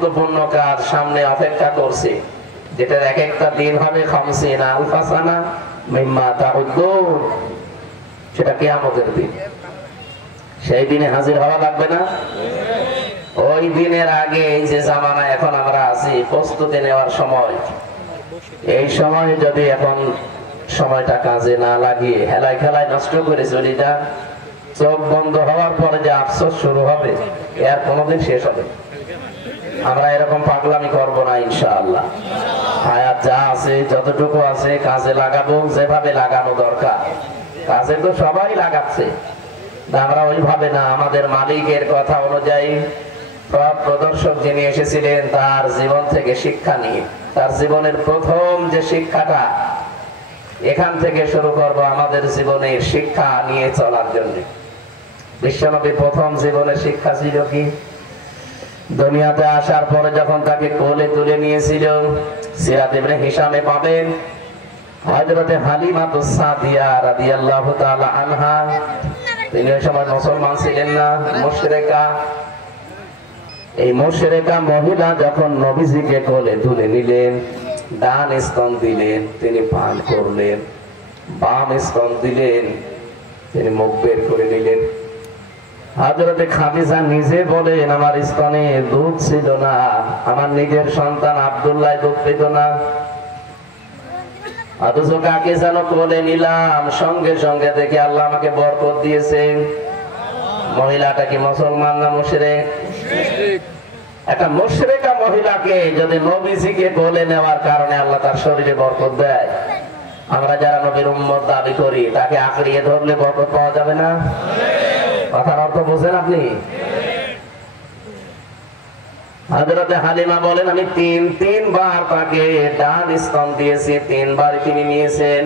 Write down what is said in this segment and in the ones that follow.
গুরুত্বপূর্ণ কাজ সামনে অপেক্ষা করছে, যেটার এক একটা দিন হবে 50 আলফা সানা মিম্মা তাউদ্দুন। সেটা কিয়ামতের দিন। সেই দিনে হাজির হওয়া লাগবে না? ওই দিনের আগে এই যে জামানা এখন আমরা আছি, প্রস্তুতি নেওয়ার সময়, এই সময় যদি এখন সময়টা কাজে না লাগিয়ে হেলায় খেলায় নষ্ট করে চলি যা, চোখ বন্ধ হওয়ার পরে যে আফসোস শুরু হবে, এর কোনোদিন শেষ হবে? আমরা এরকম পাগলামি করব না ইনশাআল্লাহ। হায়াত যা আছে, যতটুকু আছে কাজে লাগাবো, যেভাবে লাগানো দরকার। কাজে তো সবাই লাগাচ্ছে, আমরা ওইভাবে না, আমাদের মালিকের কথা অনুযায়ী প্রদর্শক যিনি এসেছিলেন তার জীবন থেকে শিক্ষা নিয়ে, তার জীবনের প্রথম যে শিক্ষাটা, এখান থেকে শুরু করব আমাদের জীবনের শিক্ষা নিয়ে চলার জন্য। বিশ্বনবী প্রথম জীবনের শিক্ষা ছিল কি? দুনিয়াতে আসার পরে যখন তাকে কোলে তুলে নিয়েছিল, সিরাত ইবনে হিশামে পাবেন হযরতে হালিমাতুস সাদিয়া রাদিয়াল্লাহু তাআলা আনহা, তিনি ওই সময় মুসলমান ছিলেন না, মুশরিকা। এই মুশরিকা মহিলা যখন নবীজিকে কোলে তুলে নিলেন, ডান স্তন দিলেন, তিনি পান করলেন, বাম স্তন দিলেন, তিনি মুখ বের করে নিলেন। হযরতে খাদিজা নিজে বলেন, আমার স্তনে দুধ ছিল না, আমার নিজের সন্তান আব্দুল্লাহ দুধ পেত না, অথচ কাকে যেন কোলে নিলাম, সঙ্গে সঙ্গে দেখে আল্লাহ আমাকে বরকত দিয়েছেন। মহিলাটা কি মুসলমান না মুশরিক? একটা মুশরিকা মহিলাকে যদি নবীজিকে কোলে নেওয়ার কারণে আল্লাহ তার শরীরে বরকত দেয়, আমরা যারা নবীর উম্মত দাবি করি তাকে আঁকড়িয়ে ধরলে বরকত পাওয়া যাবে না? কথার অর্থ বুঝেন আপনি? হযরতে হালিমা বলেন, আমি তিনবার তাকে ডান স্তন দিয়েছি, 3 বার তিনি নিয়েছেন,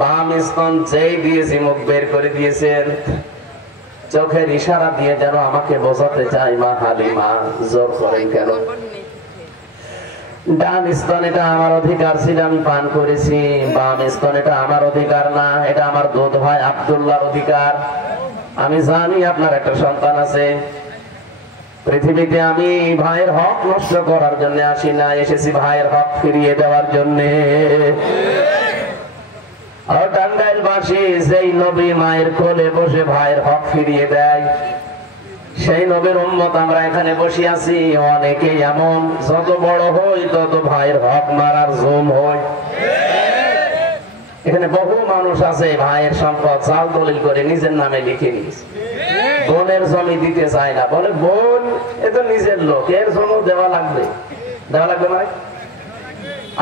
বাম স্তন যেই দিয়েছি মুখ বের করে দিয়েছেন। চোখের ইশারা দিয়ে যেন আমাকে বোঝাতে চাই, মা হালিমা জোর করেন কেন? ডান স্তন এটা আমার অধিকার ছিল, আমি পান করেছি, বাম স্তন এটা আমার অধিকার না, এটা আমার দুধ ভাই আব্দুল্লাহর অধিকার। আমি জানি আপনার একটা সন্তান আছে, পৃথিবীতে আমি ভাইয়ের হক নষ্ট করার জন্য আসি না, এসেছি ভাইয়ের হক ফিরিয়ে দেওয়ার জন্য। আর টাঙ্গাইলবাসী যেই নবী মায়ের কোলে বসে ভাইয়ের হক ফিরিয়ে দেয়, সেই নবীর উম্মত আমরা এখানে বসে আছি। অনেকে এমন, যত বড় হই তত ভাইয়ের হক মারার জম হয়। এখানে বহু মানুষ আছে ভাইয়ের সম্পদ জাল দলিল করে নিজের নামে লিখে নিয়েছে, বোনের জমি দিতে চায় না, বলে বোন এ তো নিজের লোক, এর জমি দেওয়া লাগবে না।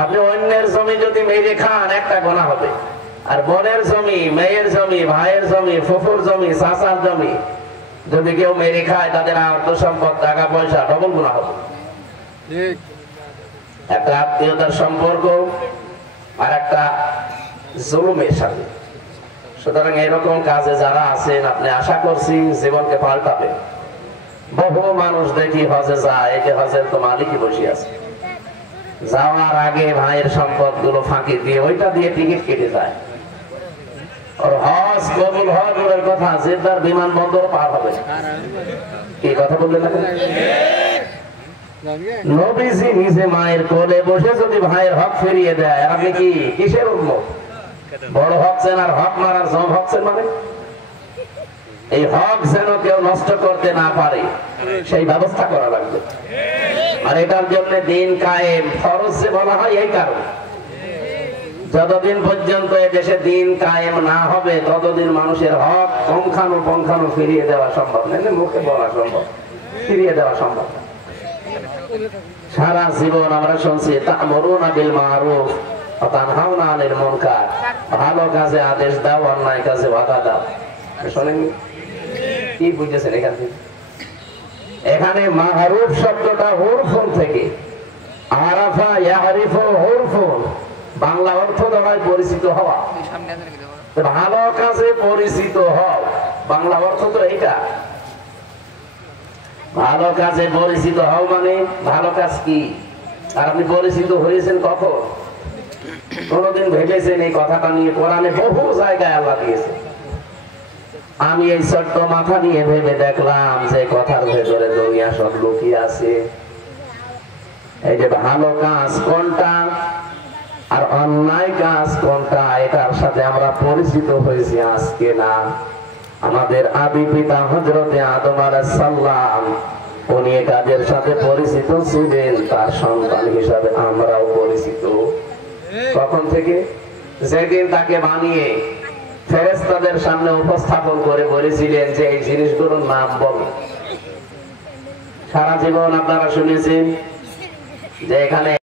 আপনি অন্যের জমি যদি মেরে খান একটা গোনা হবে, আর বোনের জমি, মেয়ের জমি, ভাইয়ের জমি, ফুফুর জমি, চাচার জমি যদি কেউ মেরে খায়, তাদের অর্থ সম্পদ টাকা পয়সা ডবল গুণা হবে। একটা আত্মীয়তার সম্পর্ক আর একটা জুলুমের সাথে। সুতরাং এরকম কাজে যারা আছেন, আপনি আশা করছি জীবনকে পাল্টাবে। বহু মানুষ দেখি হজে যায়, একে হজের তো মালিকই বসে আছে, যাওয়ার আগে ভাইয়ের সম্পদ গুলো ফাঁকি দিয়ে ওইটা দিয়ে টিকিট কেটে যায়। আর হজ কবুল হওয়ার দূরের কথা, জেদ্দার বিমানবন্দর পার হবে। কি কথা বললেন না? নবীজি নিজে মায়ের কোলে বসে যদি ভাইয়ের হক ফিরিয়ে দেয়, আপনি কি কিসের উন্মত? বড় হচ্ছেন আর হক মারার জম হচ্ছেন মানে? এই হক যেন কেউ নষ্ট করতে না পারে সেই ব্যবস্থা করা লাগবে। আর এটার জন্য দিন কায়েম ফরজ যে বলা হয় এই কারণে, যতদিন পর্যন্ত এদেশে দিন কায়েম না হবে ততদিন মানুষের হক পঙ্খানু ফিরিয়ে দেওয়া সম্ভব না। মুখে বলা সম্ভব, ফিরিয়ে দেওয়া সম্ভব না। সারা জীবন আমরা শুনছি তা'মুরুনা বিল মা'রুফ ওয়া তানহাউনা আনিল মুনকার, ভালো কাজে আদেশ দাও, অন্যায় কাজে বাধা দাও। শুনেননি? কি বুঝেছেন এখান থেকে? এখানে মা'রুফ শব্দটা উরফুন থেকে, আরাফা ইয়ারিফু উরফুন, বাংলা অর্থ দ্বারাই পরিচিত হওয়া, ভালো কাজে পরিচিত হও, বাংলা অর্থ তো এটা। ভালো কাজে পরিচিত হও মানে ভালো কাজ কি? আর আপনি পরিচিত হয়েছেন কখন? কোনদিন ভেবেছেন এই কথাটা নিয়ে? কোরআনে বহু জায়গায় আল্লাহ দিয়েছে। আমি এই ছোট্ট মাথা নিয়ে ভেবে দেখলাম যে কথার ভেতরে দুনিয়া সব লুকিয়ে আছে। এই যে ভালো কাজ কোনটা আর অন্যায় কাজ কোনটা, এটার সাথে আমরা পরিচিত হয়েছি আজকে না। আমাদের আদি পিতা হযরতে আদম আলাইহিস সালাম উনি কাজের সাথে পরিচিত ছিলেন, তার সন্তান হিসাবে আমরাও পরিচিত। কখন থেকে? যেদিন তাকে বানিয়ে ফেরেশতাদের সামনে উপস্থাপন করে বলেছিলেন যে এই জিনিসগুলোর নাম বলো। সারা জীবন আপনারা শুনেছেন যে এখানে